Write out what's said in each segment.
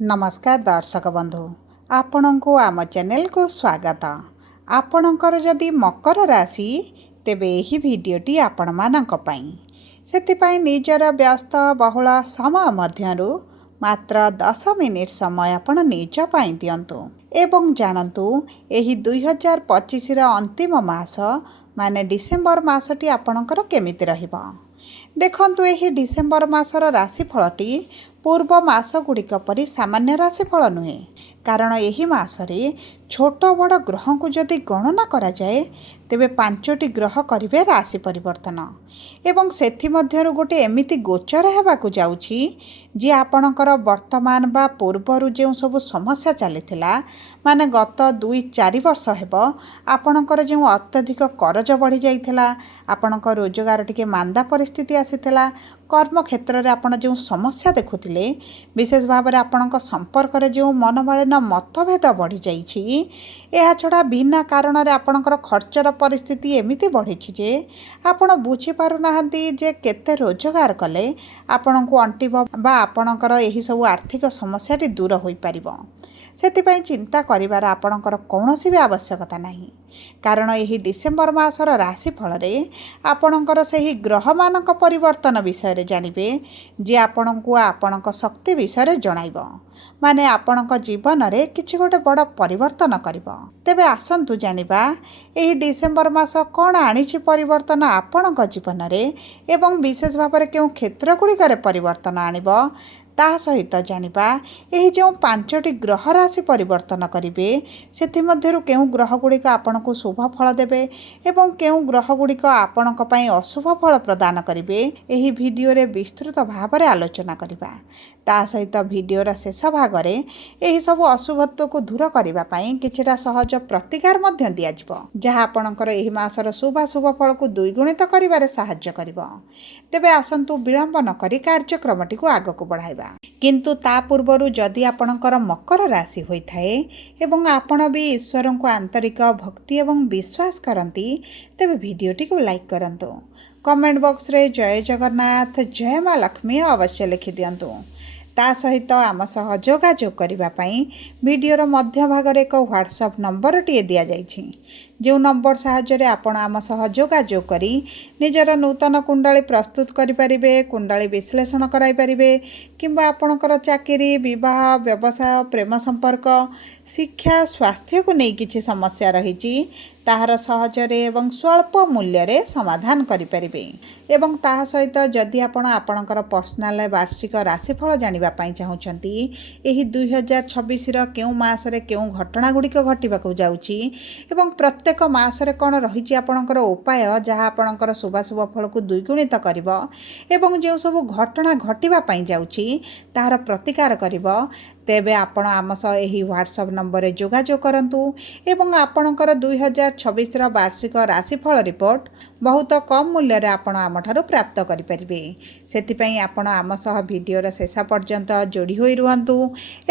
नमस्कार दर्शक बंधु आपण को आम चैनल को स्वागत। आपणकर जदि मकर राशि तेबे एही भिडियोटी आपण मानक पई सेतिपई निजर व्यस्त बहुल समय मध्यरु मात्र 10 मिनिट समय आपण निज पई दियंतु एवं जानतु एही 2025 रा अंतिम मास माने डिसेंबर मासटी आपणकर केमिति रहिबो। देखंतु एही डिसेंबर मासर राशिफलटी पूर्व मास गुड़िक परि सामान्य राशिफल नुहे, कारण एही मासरे छोट बड़ ग्रह को जदि गणना करा जाए तेबे 5टी ग्रह करिवे राशि परिवर्तन एवं सेथि मध्यरु गोटे एमिति गोचर हेबाकु जाउछि जे आपणकर वर्तमान बा पूर्वरु जे सब समस्या चलीथिला माने गत 2-4 वर्ष हेबो आपणकर जे अत्यधिक करज बढ़ी जाइथिला, आपणकर रोजगार टिके मांदा परिस्थिति आसीथिला, कर्म क्षेत्र रे आपण जो समस्या देखुथिले विशेष भाव में आपणक संपर्क रे जो मनमालिन मतभेद बढ़ी जाइछि, एहा छड़ा बिना कारण रे आपणकर खर्चर परिस्थिति एमिति बढ़िछि जे आपण बुझी पारु नाहंती जे केते रोजगार कले आपणको अंटिब बा आपणकर एही सब आर्थिक समस्या टी दूर होई परिबो। सेतिपई चिंता करिवार आपणकर कौनसी भी आवश्यकता नाही, कारण एही डिसेंबर मासर राशिफल रे आपणकर सही ग्रह मानक परिवर्तन विषय रे जानिबे जे आपणको आपणक शक्ति विषय रे जणाइबो, माने आपणक जीवन रे किछि गोटे बड़ परिवर्तन करिबो। तेबे आसंतु जानिबा एही डिसेंबर मास कोन आनिछि परिवर्तन आपणक जीवन रे एवं विशेष भाव में केउ क्षेत्र गुड़िक परिवर्तन आनिबो। ता सहित जानिबा एही जो 5टी ग्रह राशि परिवर्तन करिवे सेथि मध्यरु केउ ग्रह गुड़िक आपणको शुभ फल देबे एवं केउ ग्रह गुड़िक आपणक पई अशुभ फल प्रदान करिवे एही भिडियो रे विस्तृत भाव में आलोचना करिबा। ता सहित भिडियोर शेष भाग रे एही सब अशुभत्व को दूर करिबा पई किछिटा सहज प्रतिकार मध्य दिया जिवो, जहा आपणकर एही मासर शुभ फल को द्विगुणित करिबारे सहाय्य करिवो। तेबे आसंतु विलंब न करी कार्यक्रमटी को आग को बढ़ाइबा। किंतु ता पूर्वरु जदि आपणकर मकर राशि होइथाए एवं आपण भी ईश्वर को आंतरिक भक्ति एवं विश्वास करती तेबे भिडियोटी को लाइक करंतु। कमेंट बॉक्स रे जय जगन्नाथ जय माँ लक्ष्मी अवश्य लिखि दियंतु। ता सहित आम सह जोगाजोग करिबा पई वीडियोर मध्य भाग रे एक व्हाट्सएप नंबर टी दिया जाइछि, जो नंबर साहाय्य रे आपण आम सह जोगाजोग करी निजर नूतन कुंडली प्रस्तुत करि परिबे, कुंडली विश्लेषण कराई परिबे, किंबा आपणकर चाकरी विवाह व्यवसाय प्रेम संपर्क शिक्षा स्वास्थ्य को नहीं किछि समस्या रहिछि ताहार सहजरे एवं स्वल्प मूल्य रे समाधान करि परिबे। एवं ताहा सहित जदि आपण आपणकर पर्सनल वार्षिक राशिफल जानिबा पई चाहुचंती एही 2026 रो केउ मास रे केउ घटना गुड़िक घटिबाकू जाउची एवं प्रत्येक मास रे कोन रहिछि आपणकर उपाय जहा आपणकर शुभ फल को द्विगुणित करिवो एवं जे सब घटना घटिबा पई जाउची ताहार प्रतिकार करिवो, तेबे आपण आम सह एही व्हाट्सएप नंबर रे जोगाजोग करंतु एवं आपणकर 2026 रा वार्षिक राशिफल रिपोर्ट बहुत कम मूल्य रे आपण आमठारु प्राप्त करि परिबे। सेति पई आपण आम सह वीडियो रे शेष पर्यंत जोड़ी होई रुहंतु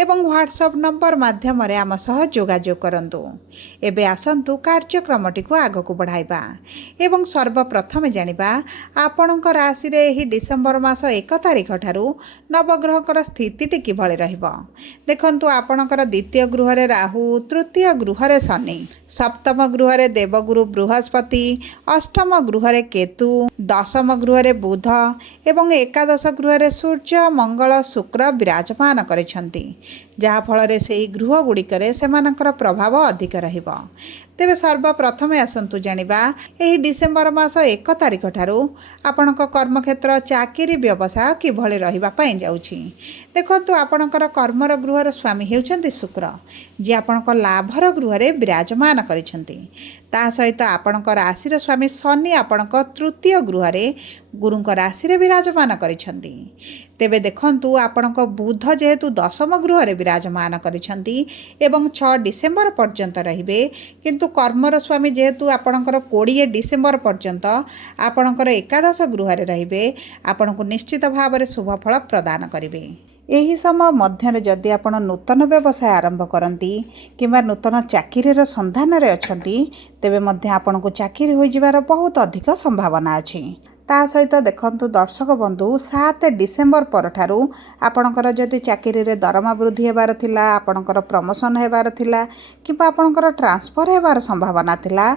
एवं व्हाट्सएप नंबर माध्यम रे आम सह जोगाजोग करंतु। एबे आसंतु कार्यक्रमटी को आग को बढ़ाइबा एवं सर्वप्रथम जानिबा आपणकर राशि रे एही डिसेंबर मास 1 तारिख ठारू नवग्रहकर स्थिति किभଳି रहिबो। देखंतु आपणकर द्वितीय गृह रे राहु, तृतीय गृह रे शनि, सप्तम गृह रे देवगुरु बृहस्पति, अष्टम गृह रे केतु, दशम गृह रे बुध एवं एकादश गृह रे सूर्य मंगल शुक्र विराजमान करिसंती, जहा फल रे सेही गृह गुड़िक सेमानकर प्रभाव अधिक रहिबो। तेबे सर्वप्रथमे आसंतु जानिबा एही डिसेंबर मास 1 तारिख ठारू आपणक कर्मक्षेत्र चाकरी व्यवसाय किभଳି रहिबा पई जाउछि। देखंतु आपणकर कर्मर गृहर स्वामी हेउछंती शुक्र, जे आपणक लाभर गृह रे विराजमान करिसंती। ता सहित आपणक राशि स्वामी शनि आपणक तृतीय गृह रे गुरुंक राशि रे विराजमान करिसंती। तेबे देखंतु आपणक बुध जेहेतु दशम गृह रे विराजमान करिसंती एवं 6 डिसेंबर पर्यंत रहिबे, किंतु कर्मर स्वामी जेहेतु आपणकर 20 डिसेंबर पर्यंत आपणकर एकादश गृह रे रहिबे, आपणको निश्चित भाव में शुभ फल प्रदान करिवे। एही समय मध्य जदि आपण नूतन व्यवसाय आरंभ करती किंबा नूतन चाकरीर सन्धान रे अछंती तेबे मध्य आपनको चाकरी हो जिवार बहुत अधिक संभावना अछि। ता सहित देखंतु दर्शक बंधु 7 डिसेम्बर परठारु आपणकर जदि चाकरी रे दरमा वृद्धि हेबार थिला, आपणकर प्रमोशन हेबार थिला किंबा आपणकर ट्रांसफर हेबार संभावना थिला,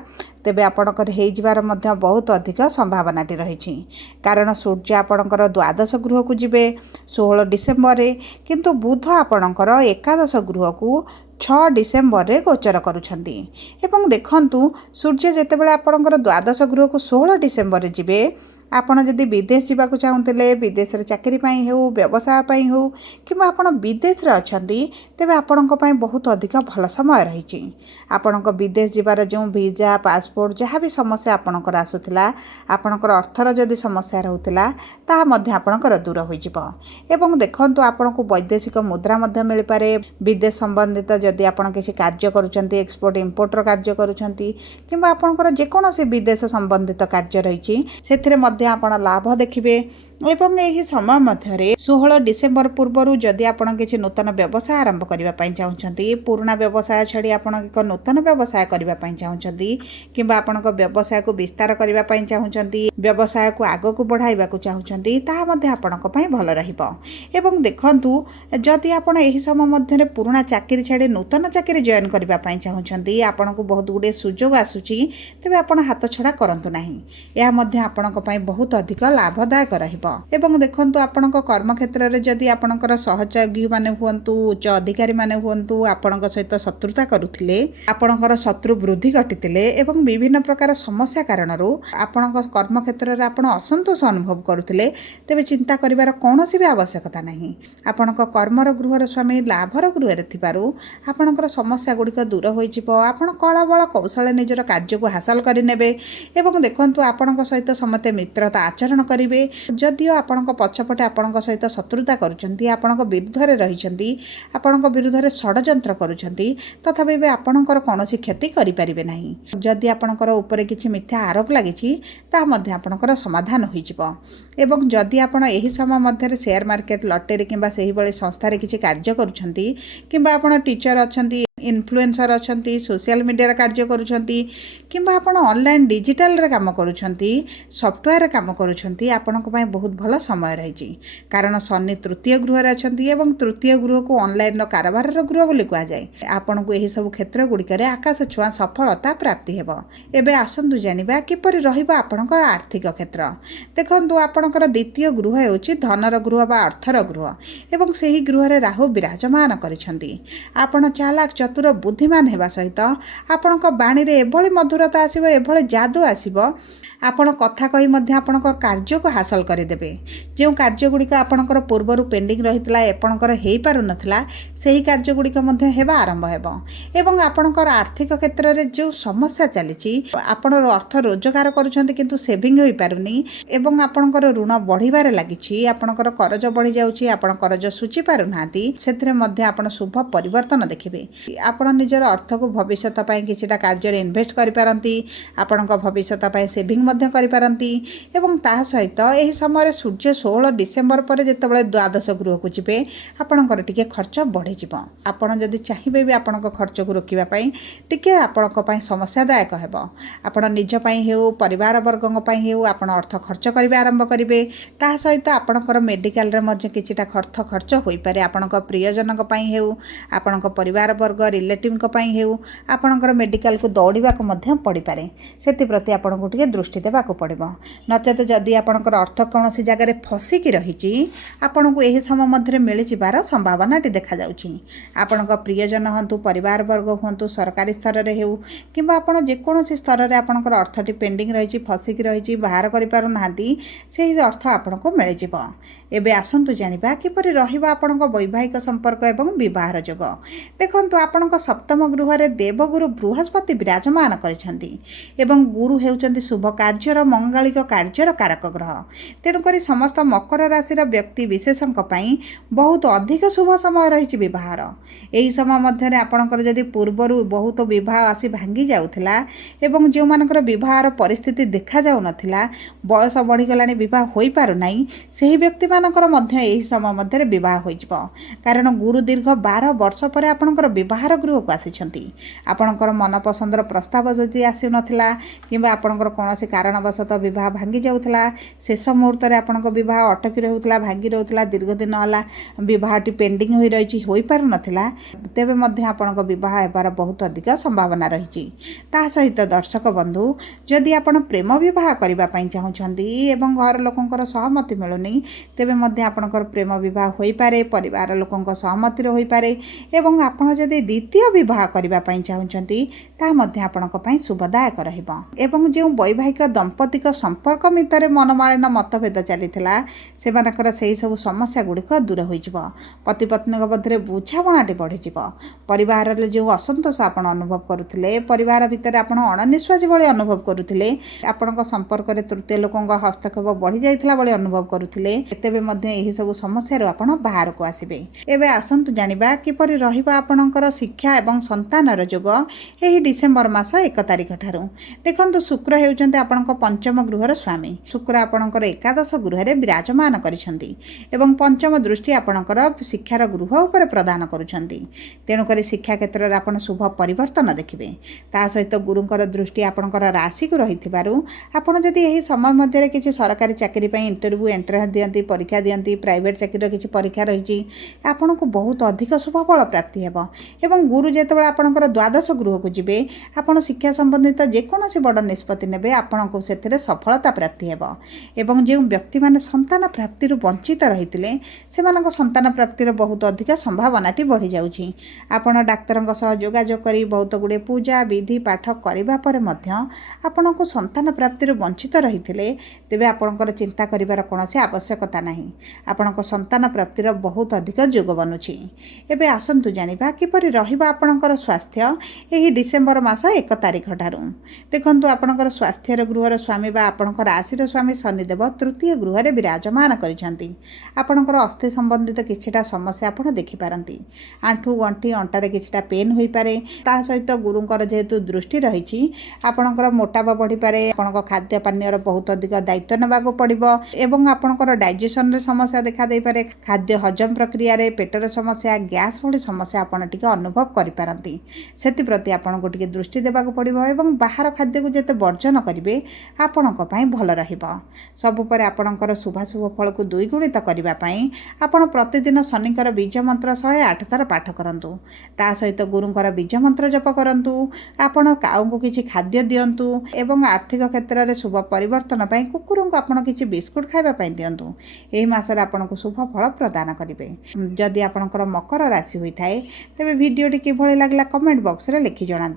तेबे आपणकर हेइ जिबार मध्य बहुत अधिक संभावनाटी रही। कारण सूर्य आपणकर द्वादश गृह को जिबे 16 डिसेम्बर रे, किंतु बुध आपणकर एकादश गृह को 6 डिसेम्बर रे गोचर करुछंती। एवं देखंतु सूर्य जेतेबेले आपणकर द्वादश गृह को 16 डिसेम्बर रे जिबे, आपण जदि विदेश जावाक चाहूले, विदेश रे चाकरी पाई हो, व्यवसाय पाई हो, किंबा आपण विदेश रे अछंती, तेबे आपणक पाई बहुत अधिक भल समय रही। आपणक विदेश जिबार जो वीजा पासपोर्ट जहाँ भी समस्या आपणकर आसुथिला, आपणकर अर्थर जदि समस्या रहउथिला, ताहा मध्य आपणकर दूर होई जिवो। एवं देखंतु आपणको वैदेशिक मुद्रा मध्य मिल पारे। विदेश संबंधित जदि आपण किसी कार्य करूछंती, एक्सपोर्ट इंपोर्टर कार्य करूछंती, किंबा आपणकर जेकोनोसी विदेश संबंधित कार्य रही, सेथिरे मध्य आपण लाभ देखिबे। एवं यही समय मध्य 16 डिसेम्बर पूर्व जदि आपण किसी नूतन व्यवसाय आरंभ करने चाहते, पुराना व्यवसाय छाड़ी आपण एक नूतन व्यवसाय करने चाहते, किंबा आपण व्यवसाय को विस्तार करने चाहते, व्यवसाय को आग को बढ़ाइबा चाहते, ताहा मध्य आपणक पई भल रहिबो। एवं देखंतु जदि आपण एही समय मध्य पुराना चाकरी छाड़ी नूतन चाकरी जॉइन करने चाहते, आपण को बहुत गुडे सुजोग आसुची, तेबे आपण हाथ छड़ा करंतु नाही। या मध्य आपणक पई बहुत अधिक लाभदायक रहिबो। एवं देखंतु आपणक कर्म क्षेत्र रे जदि आपणकर सहयोगी माने हुअन्तु, उच्च अधिकारी माने हुअन्तु, आपणक सहित शत्रुता करुथिले, आपणकर शत्रु वृद्धि घटितिले एवं विभिन्न प्रकार समस्या कारणरू आपणक कर्म क्षेत्र रे आपण असंतोष अनुभव करुथिले, तेबे चिंता करिवार कोनोसी भी आवश्यकता नाही। आपणक कर्मर गृहर स्वामी लाभर गृह रे थिबारु आपणकर समस्या गुडिक दूर होई जिवो। आपण कला बळ कौशल निजर कार्य को हासिल करि नेबे। एवं देखंतु आपणक सहित समते मित्रता आचरण करिवे। जदिओ आपणक पछपटे आपणक सहित शत्रुता करुछंती, आपणक विरुद्ध रे रहिछंती, आपणक विरुद्ध रे षडयंत्र करुछंती, तथापि बे आपणकर कोनोसी क्षति करि परिबे नाही। जदि आपणकर ऊपर किछि मिथ्या आरोप लागिछि, ता मध्य आपणकर समाधान होई जिवो। एवं जदि आपण एही समय मध्य शेयर मार्केट, लटरी किंबा सेही बळे संस्था रे किछि कार्य करुछंती, किंबा आपण टीचर अछंती, इन्फ्लुएंसर अछंती, सोशल मीडिया रे कार्य करुछंती, किंबा आपण ऑनलाइन डिजिटल रे काम करुछंती, सॉफ्टवेयर रे काम करुछंती, आपणक पई बहुत भल समय रहिछि। कारण शनि तृतीय गृह रे अछंती एवं तृतीय गृह को ऑनलाइन रो कारबार रो गृह बोली कुआ जाय। आपणक एही सब क्षेत्र गुडी करे आकाश छुआ सफलता प्राप्ति हेबो। एबे आसंतु जानिबा किपरि रहिबा आपणकर आर्थिक क्षेत्र। देखंतु आपणकर द्वितीय गृह हेउछि धनर गृह बा अर्थर गृह, एवं सेही गृह रे राहु विराजमान करिछंती। आपण चालाक चतुर बुद्धिमान हेबा सहित आपणक बाणी रे एभଳି मधुरता आसीबो, एभଳି जादू आसीबो, आपण कथा कहि मध्य आपणक कार्य को हासिल करिदेबे। जो कार्य गुडिक आपणकर पूर्वरु पेंडिंग रहितला, आपणकर हेइ पारु नथला, सेही कार्य गुडिक मध्य हेबा आरंभ हेबो। एवं आपणकर आर्थिक क्षेत्र रे जो समस्या चलिछि, आपण अर्थ रोजगार करूछंती किंतु सेविंग होई पारुनी, एवं आपणकर ऋण बढ़िबारे लागिछि, आपणकर कर्ज बढ़ी जाउछि, आपण कर्ज सुचि पारु नांती, सेथिरे मध्य आपण शुभ परिवर्तन देखिबे। आपण निजर अर्थ को भविष्यत पई किछिटा कार्य रे इन्वेस्ट करि पारंती, आपणक भविष्यत पई सेविंग मध्य करि पारंती। एवं ताहा सहित एही समय सूर्य 16 डिसेम्बर पर जेतेबेले द्वादश गृह को जिबे, आपणकर टिके खर्च बढ़ी जिवो। आपण जदि चाहिबे भी आपणक खर्च को रोकिबा पई टिके आपणक पई समस्यादायक हेबो। आपण निज पई हेउ, परिवार वर्गक पई हेउ, आपण अर्थ खर्च करिबे आरंभ करिबे। ताहा सहित आपणकर मेडिकल रे मध्य किछिटा खर्च होई पारे। आपणक प्रियजनक पई हेउ, आपणक परिवार वर्ग रिलेटिव को पई हेउ, आपणकर मेडिकल को दौड़िबा को मध्य पड़ी पारे। सेति प्रति आपणको टिके दृष्टि देबा को पड़िबो। नचेत जदि आपणकर अर्थ कोनोसी जगह रे फसिकी रहिछि, आपणको एही समय मध्य मिलि जिबार संभावनाटी देखा जाउछि। आपणक प्रियजन हंतु, परिवार वर्ग हंतु, सरकारी स्तर रे हेउ, किंबा आपण जेकोनोसी स्तर रे आपणकर अर्थटी पेंडिंग रहिछि, फसिकी रहिछि, बाहर करि पारु नांती, सेही अर्थ आपणको मिलि जिवो। एबे आसंतु जानिबा किपरि रहिबा आपणक वैवाहिक संपर्क एवं विवाहर जोग। देखंतु आपणक सप्तम गृह रे देवगुरु बृहस्पति विराजमान करिसंती, एवं गुरु हेउचंती शुभ कार्यर, मंगलिक कार्यर कारक ग्रह। तेणुकरी समस्त मकर राशि व्यक्ति विशेषक पई बहुत अधिक शुभ समय रही विवाहर। यही समय मध्य आपणकर जदि पूर्वरु बहुत विवाह आसी भांगी जाउथिला, एवं जो मानकर विवाहर परिस्थिति देखा जाउ नथिला, बयस बढ़ीगलानी विवाह होई पारु नाही, सेही व्यक्ति मानकर मध्य यही समय मध्य विवाह होई जिवो। कारण गुरु दीर्घ 12 वर्ष पर आपणकर विवाह ବାହାର ଗୃହକୁ ଆସିଛନ୍ତି। ଆପଣଙ୍କର ମନପସନ୍ଦର ପ୍ରସ୍ତାବ ଯଦି ଆସୁନଥିଲା କିମ୍ବା ଆପଣଙ୍କର କୌଣସି କାରଣବଶତଃ ବିବାହ ଭାଙ୍ଗି ଯାଉଥିଲା, ଶେଷ ମୁହୂର୍ତ୍ତରେ ଆପଣଙ୍କ ବିବାହ ଅଟକି ରହୁଥିଲା, ଭାଙ୍ଗି ରହୁଥିଲା, ଦୀର୍ଘ ଦିନ ହେଲା ବିବାହଟି ପେଣ୍ଡିଂ ହୋଇ ରହିଛି, ହୋଇପାରୁନଥିଲା, ତେବେ ମଧ୍ୟ ଆପଣଙ୍କ ବିବାହ ହେବାର ବହୁତ ଅଧିକ ସମ୍ଭାବନା ରହିଛି। ତା ସହିତ ଦର୍ଶକ ବନ୍ଧୁ, ଯଦି ଆପଣ ପ୍ରେମ ବିବାହ କରିବା ପାଇଁ ଚାହୁଁଛନ୍ତି ଏବଂ ଘର ଲୋକଙ୍କର ସହମତି ମିଳୁନି, ତେବେ ମଧ୍ୟ ଆପଣଙ୍କର ପ୍ରେମ ବିବାହ ହୋଇପାରେ, ପରିବାର ଲୋକଙ୍କ ସହମତିରେ ହୋଇପାରେ। ଏବଂ ଆପଣ ଯଦି ଦ୍ୱିତୀୟ ବିବାହ କରିବା ପାଇଁ ଚାହୁଁଛନ୍ତି, ତାହା ମଧ୍ୟ ଆପଣଙ୍କ ପାଇଁ ଶୁଭଦାୟକ ରହିବ। ଏବଂ ଯେଉଁ ବୈବାହିକ ଦମ୍ପତିଙ୍କ ସମ୍ପର୍କ ଭିତରେ ମନମାଳିନ ମତଭେଦ ଚାଲିଥିଲା, ସେମାନଙ୍କର ସେହି ସବୁ ସମସ୍ୟା ଗୁଡ଼ିକ ଦୂର ହୋଇଯିବ। ପତି ପତ୍ନୀଙ୍କ ମଧ୍ୟରେ ବୁଝାମଣାଟି ବଢ଼ିଯିବ। ପରିବାରରେ ଯେଉଁ ଅସନ୍ତୋଷ ଆପଣ ଅନୁଭବ କରୁଥିଲେ, ପରିବାର ଭିତରେ ଆପଣ ଅଣନିଶ୍ୱାସୀ ଭଳି ଅନୁଭବ କରୁଥିଲେ, ଆପଣଙ୍କ ସମ୍ପର୍କରେ ତୃତୀୟ ଲୋକଙ୍କ ହସ୍ତକ୍ଷେପ ବଢ଼ିଯାଇଥିଲା ଭଳି ଅନୁଭବ କରୁଥିଲେ, ତେବେ ମଧ୍ୟ ଏହିସବୁ ସମସ୍ୟାରୁ ଆପଣ ବାହାରକୁ ଆସିବେ। ଏବେ ଆସନ୍ତୁ ଜାଣିବା କିପରି ରହିବ ଆପଣଙ୍କର ଶିକ୍ଷା ଏବଂ ସନ୍ତାନର ଯୋଗ ଏହି ଡିସେମ୍ବର ମାସ 1 ତାରିଖ ଠାରୁ। ଦେଖନ୍ତୁ, ଶୁକ୍ର ହେଉଛନ୍ତି ଆପଣଙ୍କ ପଞ୍ଚମ ଗୃହର ସ୍ୱାମୀ। ଶୁକ୍ର ଆପଣଙ୍କର ଏକାଦଶ ଗୃହରେ ବିରାଜମାନ କରିଛନ୍ତି ଏବଂ ପଞ୍ଚମ ଦୃଷ୍ଟି ଆପଣଙ୍କର ଶିକ୍ଷାର ଗୃହ ଉପରେ ପ୍ରଦାନ କରୁଛନ୍ତି। ତେଣୁକରି ଶିକ୍ଷା କ୍ଷେତ୍ରରେ ଆପଣ ଶୁଭ ପରିବର୍ତ୍ତନ ଦେଖିବେ। ତା ସହିତ ଗୁରୁଙ୍କର ଦୃଷ୍ଟି ଆପଣଙ୍କର ରାଶିକୁ ରହିଥିବାରୁ ଆପଣ ଯଦି ଏହି ସମୟ ମଧ୍ୟରେ କିଛି ସରକାରୀ ଚାକିରି ପାଇଁ ଇଣ୍ଟରଭ୍ୟୁ ଏଣ୍ଟ୍ରାନ୍ସ ଦିଅନ୍ତି, ପରୀକ୍ଷା ଦିଅନ୍ତି, ପ୍ରାଇଭେଟ୍ ଚାକିରିର କିଛି ପରୀକ୍ଷା ରହିଛି, ଆପଣଙ୍କୁ ବହୁତ ଅଧିକ ଶୁଭଫଳ ପ୍ରାପ୍ତି ହେବ। ଏବଂ ଗୁରୁ ଯେତେବେଳେ ଆପଣଙ୍କର ଦ୍ୱାଦଶ ଗୃହକୁ ଯିବେ, ଆପଣ ଶିକ୍ଷା ସମ୍ବନ୍ଧିତ ଯେକୌଣସି ବଡ଼ ନିଷ୍ପତ୍ତି ନେବେ, ଆପଣଙ୍କୁ ସେଥିରେ ସଫଳତା ପ୍ରାପ୍ତି ହେବ। ଏବଂ ଯେଉଁ ବ୍ୟକ୍ତିମାନେ ସନ୍ତାନ ପ୍ରାପ୍ତିରୁ ବଞ୍ଚିତ ରହିଥିଲେ, ସେମାନଙ୍କ ସନ୍ତାନ ପ୍ରାପ୍ତିର ବହୁତ ଅଧିକ ସମ୍ଭାବନାଟି ବଢ଼ିଯାଉଛି। ଆପଣ ଡାକ୍ତରଙ୍କ ସହ ଯୋଗାଯୋଗ କରି ବହୁତ ଗୁଡ଼ିଏ ପୂଜା ବିଧି ପାଠ କରିବା ପରେ ମଧ୍ୟ ଆପଣଙ୍କୁ ସନ୍ତାନ ପ୍ରାପ୍ତିରୁ ବଞ୍ଚିତ ରହିଥିଲେ, ତେବେ ଆପଣଙ୍କର ଚିନ୍ତା କରିବାର କୌଣସି ଆବଶ୍ୟକତା ନାହିଁ। ଆପଣଙ୍କ ସନ୍ତାନ ପ୍ରାପ୍ତିର ବହୁତ ଅଧିକ ଯୋଗ ବନୁଛି। ଏବେ ଆସନ୍ତୁ ଜାଣିବା କିପରି ରହିବ ଆପଣଙ୍କର ସ୍ୱାସ୍ଥ୍ୟ ଏହି ଡିସେମ୍ବର ମାସ 1 ତାରିଖ ଠାରୁ। ଦେଖନ୍ତୁ, ଆପଣଙ୍କର ସ୍ୱାସ୍ଥ୍ୟର ଗୃହର ସ୍ୱାମୀ ବା ଆପଣଙ୍କ ରାଶିର ସ୍ୱାମୀ ଶନିଦେବ ତୃତୀୟ ଗୃହରେ ବିରାଜମାନ କରିଛନ୍ତି। ଆପଣଙ୍କର ଅସ୍ଥି ସମ୍ବନ୍ଧିତ କିଛିଟା ସମସ୍ୟା ଆପଣ ଦେଖିପାରନ୍ତି। ଆଣ୍ଠୁ ଗଣ୍ଠି ଅଣ୍ଟାରେ କିଛିଟା ପେନ୍ ହୋଇପାରେ। ତା ସହିତ ଗୁରୁଙ୍କର ଯେହେତୁ ଦୃଷ୍ଟି ରହିଛି, ଆପଣଙ୍କର ମୋଟାପ ବଢ଼ିପାରେ, ଆପଣଙ୍କ ଖାଦ୍ୟ ପାନୀୟର ବହୁତ ଅଧିକ ଦାୟିତ୍ୱ ନେବାକୁ ପଡ଼ିବ ଏବଂ ଆପଣଙ୍କର ଡାଇଜେସନରେ ସମସ୍ୟା ଦେଖାଦେଇପାରେ। ଖାଦ୍ୟ ହଜମ ପ୍ରକ୍ରିୟାରେ ପେଟର ସମସ୍ୟା, ଗ୍ୟାସ୍ ଭଳି ସମସ୍ୟା ଆପଣ ଟିକେ ଅନୁଭବ କରିପାରନ୍ତି। ସେଥିପ୍ରତି ଆପଣଙ୍କୁ ଟିକେ ଦୃଷ୍ଟି ଦେବାକୁ ପଡ଼ିବ ଏବଂ ବାହାର ଖାଦ୍ୟକୁ ଯେତେ ବର୍ଜନ କରିବେ, ଆପଣଙ୍କ ପାଇଁ ଭଲ ରହିବ। ସବୁପରେ ଆପଣଙ୍କର ଶୁଭାଶୁଭ ଫଳକୁ ଦ୍ୱିଗୁଣିତ କରିବା ପାଇଁ ଆପଣ ପ୍ରତିଦିନ ଶନିଙ୍କର ବୀଜ ମନ୍ତ୍ର 108 ଥର ପାଠ କରନ୍ତୁ। ତା ସହିତ ଗୁରୁଙ୍କର ବୀଜ ମନ୍ତ୍ର ଜପ କରନ୍ତୁ। ଆପଣ କାଉଙ୍କୁ କିଛି ଖାଦ୍ୟ ଦିଅନ୍ତୁ ଏବଂ ଆର୍ଥିକ କ୍ଷେତ୍ରରେ ଶୁଭ ପରିବର୍ତ୍ତନ ପାଇଁ କୁକୁରଙ୍କୁ ଆପଣ କିଛି ବିସ୍କୁଟ୍ ଖାଇବା ପାଇଁ ଦିଅନ୍ତୁ। ଏହି ମାସରେ ଆପଣଙ୍କୁ ଶୁଭ ଫଳ ପ୍ରଦାନ କରିବେ। ଯଦି ଆପଣଙ୍କର ମକର ରାଶି ହୋଇଥାଏ, ତେବେ ଭିଡ଼ିଓଟି କିଭଳି ଲାଗିଲା କମେଣ୍ଟ ବକ୍ସରେ ଲେଖି ଜଣାନ୍ତୁ।